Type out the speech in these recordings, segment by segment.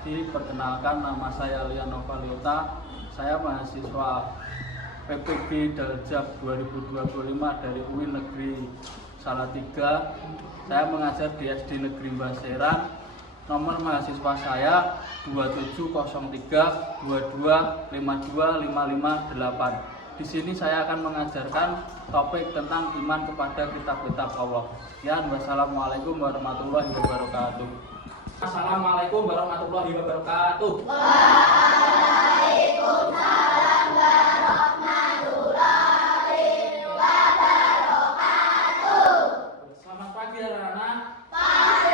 Asdi. Perkenalkan, nama saya Lian Novaliota. Saya mahasiswa PPG Daljak 2025 dari UIN Negeri Salatiga. Saya mengajar di SD Negeri Baseran. Nomor mahasiswa saya 270322525558. Di sini saya akan mengajarkan topik tentang iman kepada kitab-kitab Allah. Sekian, wassalamualaikum warahmatullahi wabarakatuh. Assalamualaikum warahmatullahi wabarakatuh. Waalaikumsalam warahmatullahi wabarakatuh. Selamat pagi anak-anak. Selamat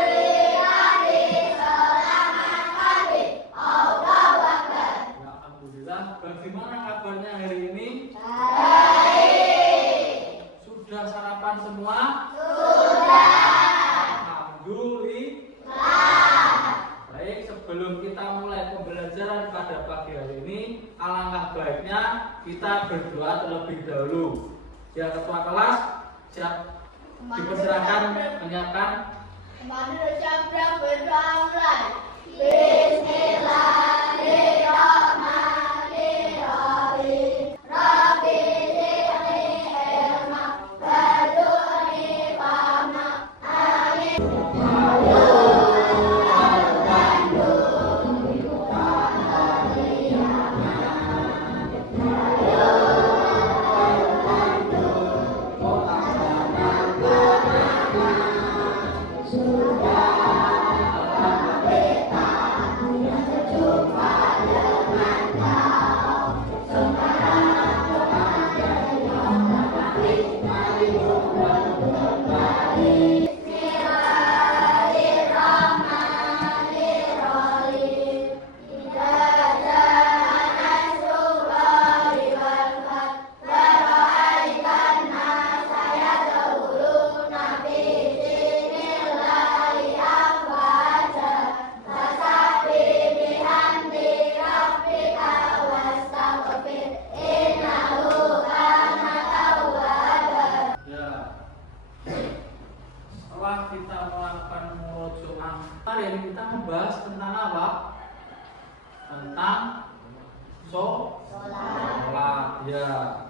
pagi. Allahu Akbar. Ya, alhamdulillah. Bagaimana kabarnya hari ini? Baik. Sudah sarapan semua? Sudah. Alhamdulillah. Baik, sebelum kita mulai pembelajaran pada pagi hari ini, alangkah baiknya kita berdoa terlebih dahulu. Ya, ketua kelas siap dipersilakan menyiapkan. Kemarin siap berdoa mulai. Bismillahirrahmanirrahim. Rabbi zidni ilma warzuqni fahma. Amin. Bismillahirrahmanirrahim. Idza jaa nasrullahi wal fath wa ra'aitan nasa yadkhuluna fi dinillahi afwaja fasabbih bihamdi rabbika wastaghfir innahu kana tawwaba. Ya. Setelah kita melakukan murojaah, kemarin kita membahas tentang apa? Tentang sholat. Ya.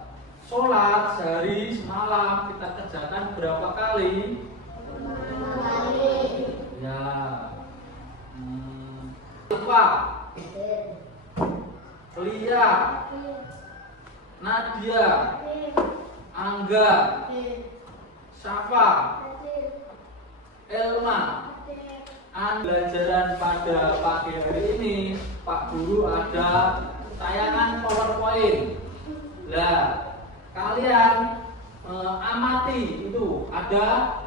Sholat sehari semalam kita kerjakan berapa kali? Ya. Lupa. Lia, Nadia, Angga, Syafa, Elma. Pembelajaran pada pagi hari ini, Pak Guru ada tayangan PowerPoint. Nah, kalian amati itu ada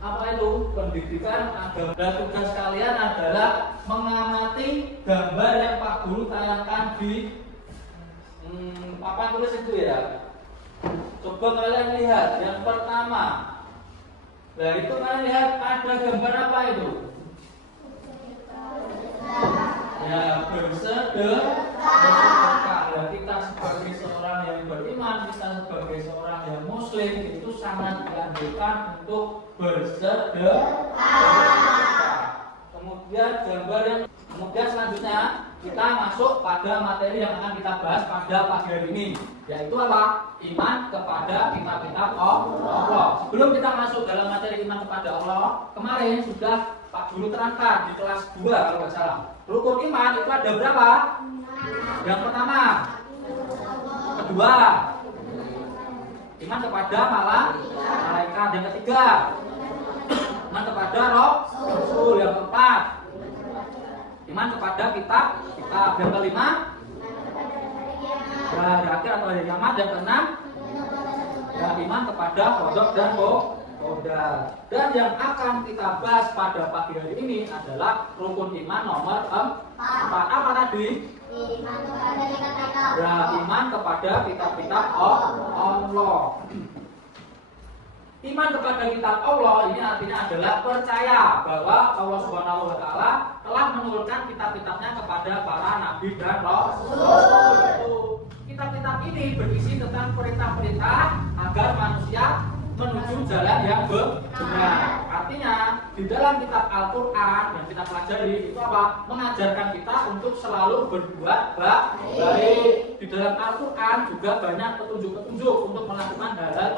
apa itu pendidikan agama. Dan tugas kalian adalah mengamati gambar yang Pak Guru tayangkan di papan tulis itu ya. Coba kalian lihat yang pertama. Nah, itu kalian lihat ada gambar apa itu? Ya, bersedekah. Ya, kita sebagai seorang yang beriman, kita sebagai seorang yang muslim itu sangat dianjurkan untuk bersedekah. Kemudian selanjutnya kita masuk pada materi yang akan kita bahas pada pagi hari ini, yaitu apa? Iman kepada kitab-kitab Allah. Sebelum kita masuk dalam materi iman kepada Allah, kemarin sudah Pak Guru terangkan di kelas 2 kalau nggak salah. Rukun iman itu ada berapa? Yang pertama, kedua, iman kepada malaikat. Yang ketiga, iman kepada Rasul. Yang keempat, iman kepada kitab. Yang kelima, hari akhir atau hari kiamat. Yang keenam, iman kepada qadar dan qadar. Dan yang akan kita bahas pada pagi hari ini adalah rukun iman nomor 4. Apa tadi? Iman kepada kitab-kitab Allah. Iman kepada kitab Allah ini artinya adalah percaya bahwa Allah Subhanahu wa taala telah menurunkan kitab-kitabnya kepada para nabi dan rasul. Kitab-kitab ini berisi tentang perintah-perintah agar manusia menuju jalan yang benar. Artinya di dalam kitab Al-Quran yang kita pelajari itu apa? Mengajarkan kita untuk selalu berbuat baik. Di dalam Al-Quran juga banyak petunjuk-petunjuk untuk melakukan hal-hal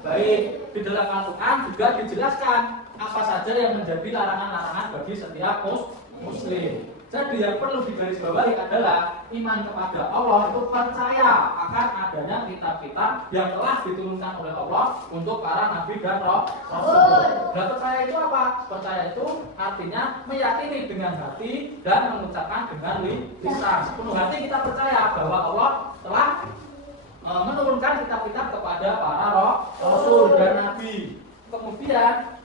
baik. Di dalam Al-Quran juga dijelaskan apa saja yang menjadi larangan-larangan bagi setiap muslim. Jadi yang perlu digarisbawahi adalah iman kepada Allah itu percaya akan adanya kitab-kitab yang telah diturunkan oleh Allah untuk para nabi dan rasul. Dan percaya itu apa? Percaya itu artinya meyakini dengan hati dan mengucapkan dengan lisan. Sepenuh hati kita percaya bahwa Allah telah menurunkan kitab-kitab kepada para rasul dan nabi. Kemudian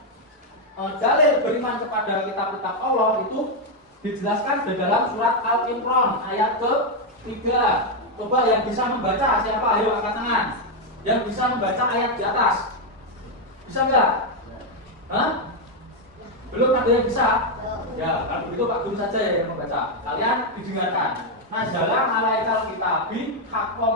dalil beriman kepada kitab-kitab Allah itu dijelaskan di dalam surat Al-Imran ayat ke-3. Coba yang bisa membaca siapa? Ayo angkat tangan. Yang bisa membaca ayat di atas. Bisa nggak? Hah? Belum ada yang bisa? Ya, kalau begitu Pak Guru saja yang membaca. Kalian didengarkan. Nazalah alaikal kitabi haqqo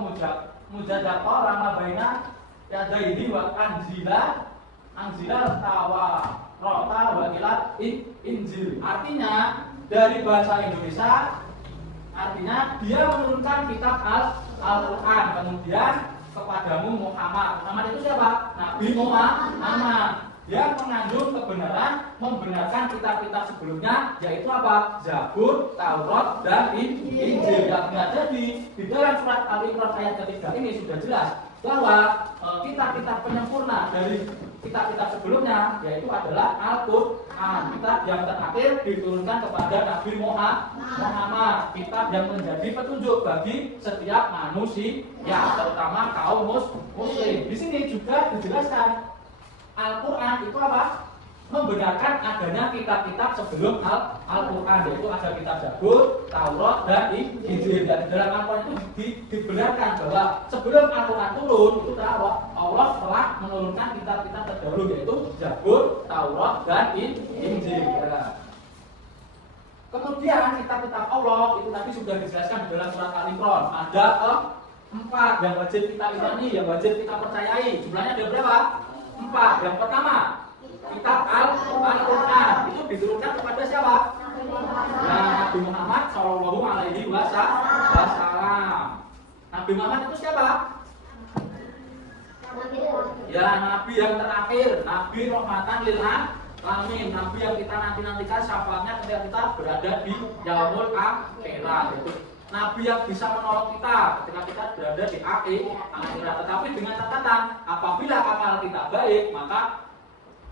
mujadaqa rama baina yadaihi wa anzila tawa rota wa ila injil. Artinya dari bahasa Indonesia artinya dia menurunkan kitab Al-Quran kemudian kepadamu Muhammad. Muhammad itu siapa? Nabi Muhammad. Dia mengandung kebenaran, membenarkan kitab-kitab sebelumnya, yaitu apa? Zabur, Taurat, dan Injil. Jadi di dalam surat Al-Imran ayat ketiga ini sudah jelas bahwa kitab-kitab penyempurna dari kitab-kitab sebelumnya yaitu adalah Al-Quran, kitab yang terakhir diturunkan kepada Nabi Muhammad, kitab yang menjadi petunjuk bagi setiap manusia, terutama kaum muslim. Di sini juga dijelaskan Al-Quran itu apa? Membenarkan adanya kitab-kitab sebelum Al-Quran, yaitu ada kitab Zabur, Taurat, dan Injil. Dan dalam Al-Quran itu dibenarkan bahwa sebelum Al-Quran turun itu Allah telah menurunkan kitab-kitab terdahulu, yaitu Zabur, Taurat, dan Injil. Kemudian kitab-kitab Allah itu tadi sudah dijelaskan di dalam surat Al-Imran. Ada 4 yang wajib kita imani, yang wajib kita percayai. Jumlahnya ada berapa? 4. Yang pertama, kitab Al-Quran itu diturunkan kepada siapa? Ya, Nabi Muhammad Shallallahu Alaihi Wasallam. Nabi Muhammad itu siapa? Ya, Nabi yang terakhir, Nabi rahmatan lil alamin, Nabi yang kita nantikan syafaatnya ketika kita berada di yaumul akhirat. Nabi yang bisa menolong kita ketika kita berada di akhirat. Tetapi dengan catatan, apabila amal kita baik, maka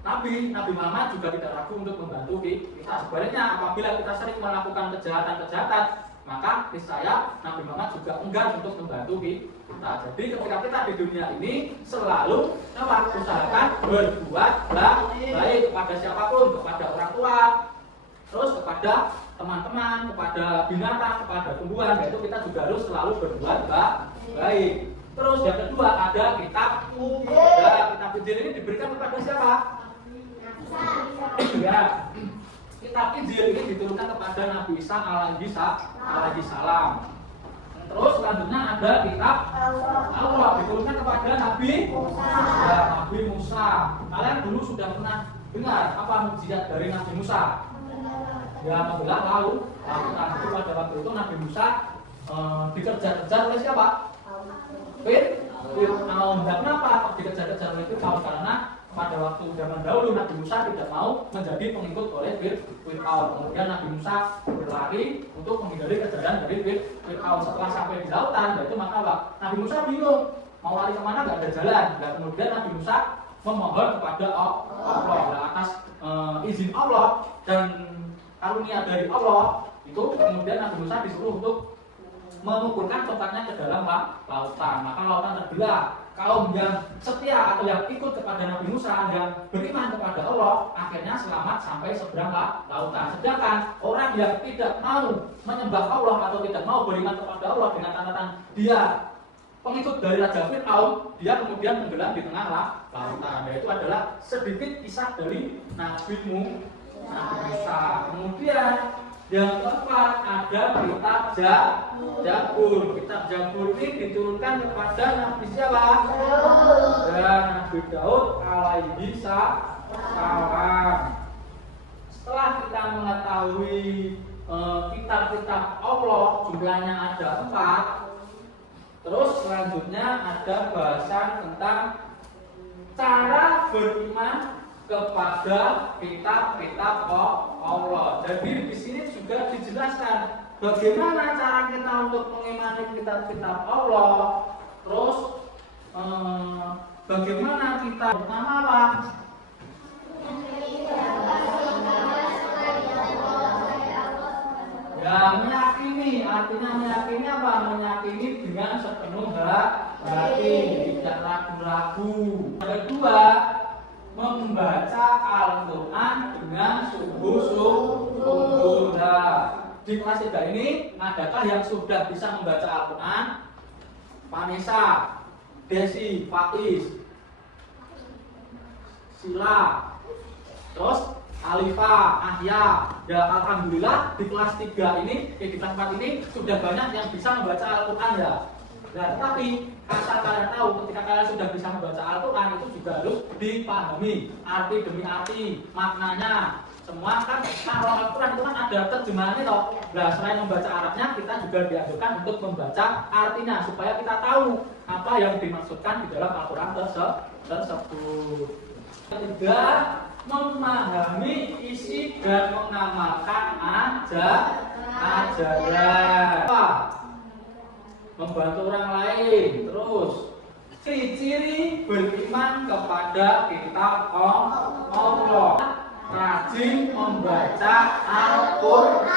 Nabi Muhammad juga tidak ragu untuk membantu kita. Sebaliknya, apabila kita sering melakukan kejahatan, maka niscaya Nabi Muhammad juga enggan untuk membantu kita. Jadi ketika kita di dunia ini selalu usahakan berbuat baik kepada siapapun, kepada orang tua, terus kepada teman-teman, kepada binatang, kepada tumbuhan, yaitu kita juga harus selalu berbuat baik. Terus yang kedua ada kitab Injil ini diberikan kepada siapa? Ya, kitab Injil ini diturunkan kepada Nabi Isa alaihi salam. Terus selanjutnya ada kitab Allah diturunkan kepada Nabi Musa. Kalian dulu sudah pernah dengar apa mukjizat dari Nabi Musa? Ya, membelah lautan. Itu pada waktu itu Nabi Musa dikejar-kejar oleh siapa? Fir'aun. Dan kenapa dikejar-kejar oleh Fir'aun? Karena pada waktu zaman dahulu Nabi Musa tidak mau menjadi pengikut oleh Fir'aun. Kemudian Nabi Musa berlari untuk menghindari kejaran dari Fir'aun. Setelah sampai di lautan, yaitu maka Nabi Musa bingung mau lari kemana, nggak ada jalan. Dan kemudian Nabi Musa memohon kepada Allah atas izin Allah dan karunia dari Allah itu. Kemudian Nabi Musa disuruh untuk mengukurkan tongkatnya ke dalam lautan. Maka lautan terbelah. Kaum yang setia atau yang ikut kepada Nabi Musa, yang beriman kepada Allah, akhirnya selamat sampai seberang lautan. Sedangkan orang yang tidak mau menyembah Allah atau tidak mau beriman kepada Allah dengan catatan dia pengikut dari Raja Fir'aun, dia kemudian tenggelam di tengah lautan. Yaitu adalah sedikit kisah dari Nabi Musa. Kemudian yang keempat ada kitab Zabur. Kitab Zabur ini diturunkan kepada Nabi siapa? Dan Nabi Daud alaihi salam. Setelah kita mengetahui kitab-kitab Allah jumlahnya ada 4, terus selanjutnya ada bahasan tentang cara beriman kepada kitab-kitab Allah. Jadi di sini juga dijelaskan bagaimana cara kita untuk mengimani kitab-kitab Allah. Terus bagaimana kita pertama apa? Ya, meyakini, artinya meyakini apa? Meyakini dengan sepenuh hati, tidak ragu-ragu. Yang kedua, membaca Al-Quran dengan sungguh-sungguh. Di kelas 3 ini, adakah yang sudah bisa membaca Al-Quran? Vanessa, Desi, Faiz, Sila, terus Alifa, Ahya. Ya, alhamdulillah di kelas 3 ini, di kelas 4 ini sudah banyak yang bisa membaca Al-Quran ya. Nah, tetapi asal kalian tahu ketika kalian sudah bisa membaca Al-Quran itu juga harus dipahami arti demi arti, maknanya. Semua kan kalau Al-Quran itu kan ada terjemahannya toh. Nah, selain membaca Arabnya, kita juga dianjurkan untuk membaca artinya supaya kita tahu apa yang dimaksudkan di dalam Al-Quran tersebut. Ketiga, memahami isi dan mengamalkan ajaran. Membantu orang lain. Terus ciri-ciri beriman kepada kitab Allah, rajin membaca Al-Quran.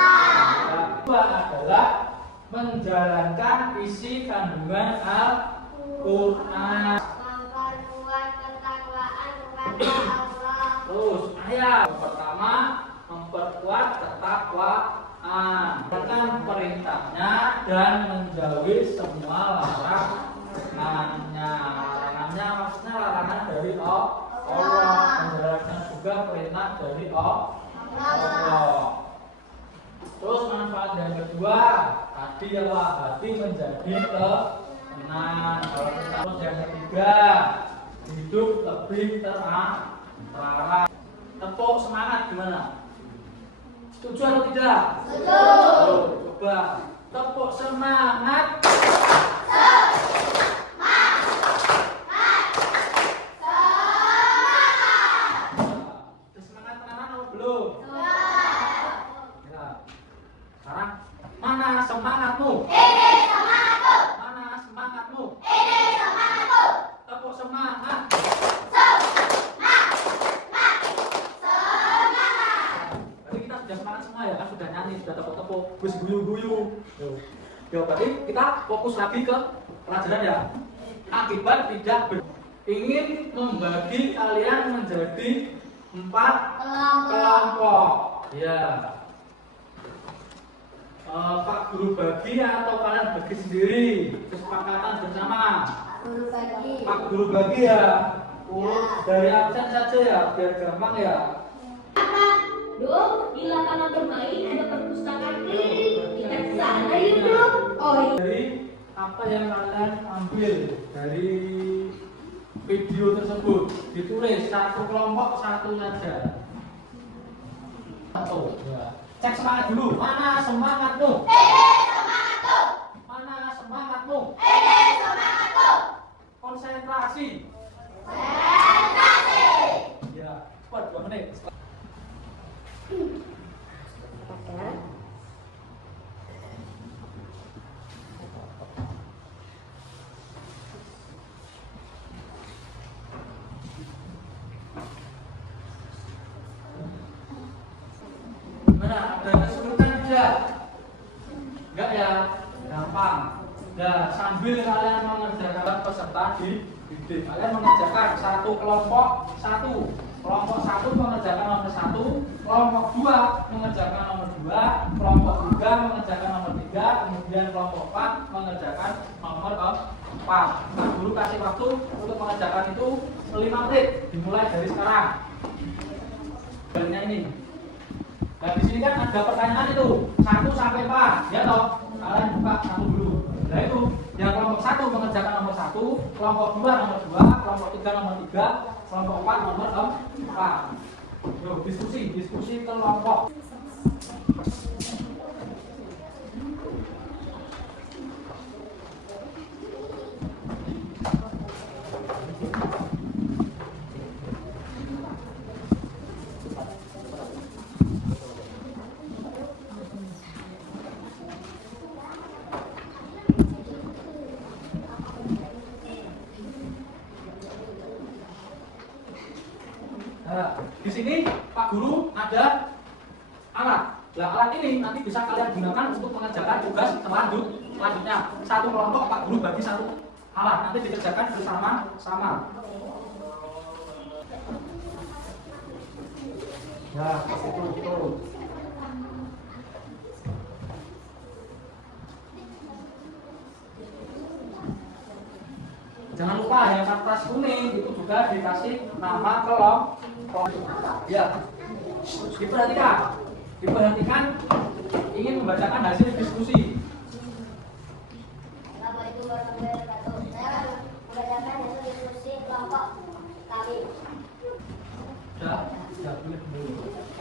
Yang kedua adalah menjalankan isi kandungan Al-Quran. Memperkuat ketakwaan kepada Allah. Terus ayat pertama, memperkuat ketakwaan dengan perintahnya dan menjauhi semua larangannya. Larangannya maksudnya larangan dari Allah, menjalankan juga perintah dari Allah. Terus manfaat yang kedua, hati menjadi tenang. Terus yang ketiga, hidup lebih terarah. Tepuk semangat gimana? Setuju atau tidak? Setuju. Coba tepuk semangat. Semangat tenanan atau belum? Ya. Sekarang mana semangatmu? Ini semangatku. Mana semangatmu? Ini semangatku. Tepuk semangat. Sudah semangat semua ya kan, sudah nyanyi, sudah tepuk-tepuk, wis guyu-guyu. Ya berarti kita fokus lagi ke pelajaran ya. Akibat tidak ingin membagi kalian menjadi 4 kelompok. Ya. Pak Guru bagi atau kalian bagi sendiri? Kesepakatan bersama. Guru bagi. Pak Guru bagi ya. Dari absen saja ya, biar gampang ya. Dok, di lapangan bermain ada perpustakaan keliling. Kita ke sana yuk, Dok. Oh iya. Dari apa yang kalian ambil dari video tersebut ditulis satu kelompok satu saja. Satu. Ya. Cek semangat dulu. Mana semangatmu? Ini semangatku. Mana semangatmu? Ini semangatku. Konsentrasi. Konsentrasi. Ya, cepat 2 menit. Mana ada kesulitan tidak? Enggak ya, gampang. Nah, sambil kalian mengerjakan peserta didik, kalian mengerjakan satu kelompok satu. Kelompok 1 mengerjakan nomor 1, kelompok 2 mengerjakan nomor 2, kelompok 3 mengerjakan nomor 3, kemudian kelompok 4 mengerjakan nomor 4. Nah, guru kasih waktu untuk mengerjakan itu 5 menit, dimulai dari sekarang. Bahannya ini. Nah, di sini kan ada pertanyaan itu 1 sampai 4, ya toh? Kalian buka satu dulu. Nah itu, yang kelompok 1 mengerjakan nomor 1, kelompok 2 nomor 2, kelompok 3 nomor 3, Kelompok 4 nomor 4. Yuk, diskusi kelompok. Nah, di sini Pak Guru ada alat. Nah, alat ini nanti bisa kalian gunakan untuk mengerjakan tugas selanjutnya. Satu kelompok Pak Guru bagi satu alat, nanti dikerjakan bersama-sama. Nah, itu. Jangan lupa yang kertas kuning itu juga dikasih nama kelompok. Ya, diperhatikan ingin membacakan hasil diskusi. Assalamualaikum warahmatullahi wabarakatuh. Saya akan membacakan hasil diskusi kelompok kami.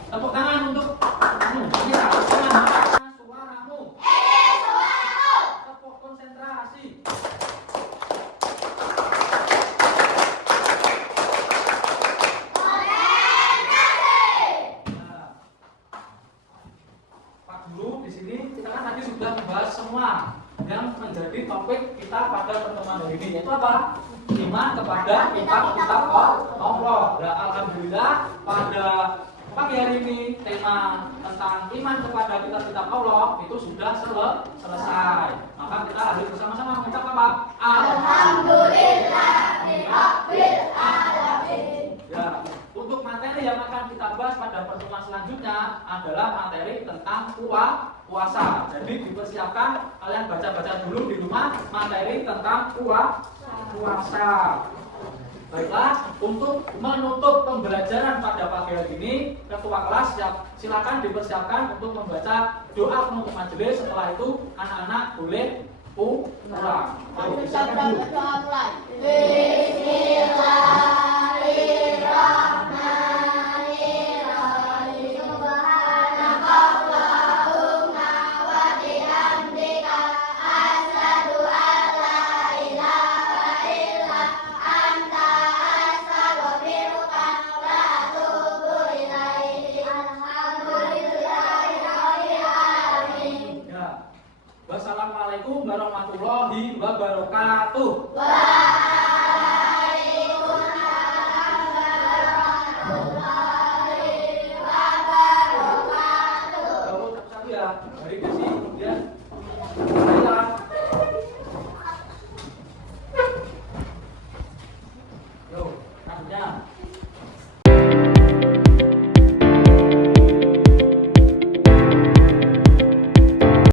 Tepuk tangan untuk suaramu. Tepuk konsentrasi. Kita kan tadi sudah membahas semua yang menjadi topik kita pada pertemuan hari ini, yaitu apa? Iman kepada kitab Allah. Nah, alhamdulillah pada pagi hari ini tema tentang iman kepada kitab Allah itu sudah selesai. Maka kita harus bersama-sama mengucap apa? Alhamdulillahirabbil alamin. Ya, untuk materi yang akan kita bahas pada pertemuan selanjutnya adalah materi tentang puasa. Jadi dipersiapkan kalian baca-baca dulu di rumah materi tentang puasa. Baiklah, untuk menutup pembelajaran pada pagi hari ini, ketua kelas silakan dipersiapkan untuk membaca doa penutup majelis. Setelah itu anak-anak boleh pulang. Doa mulai.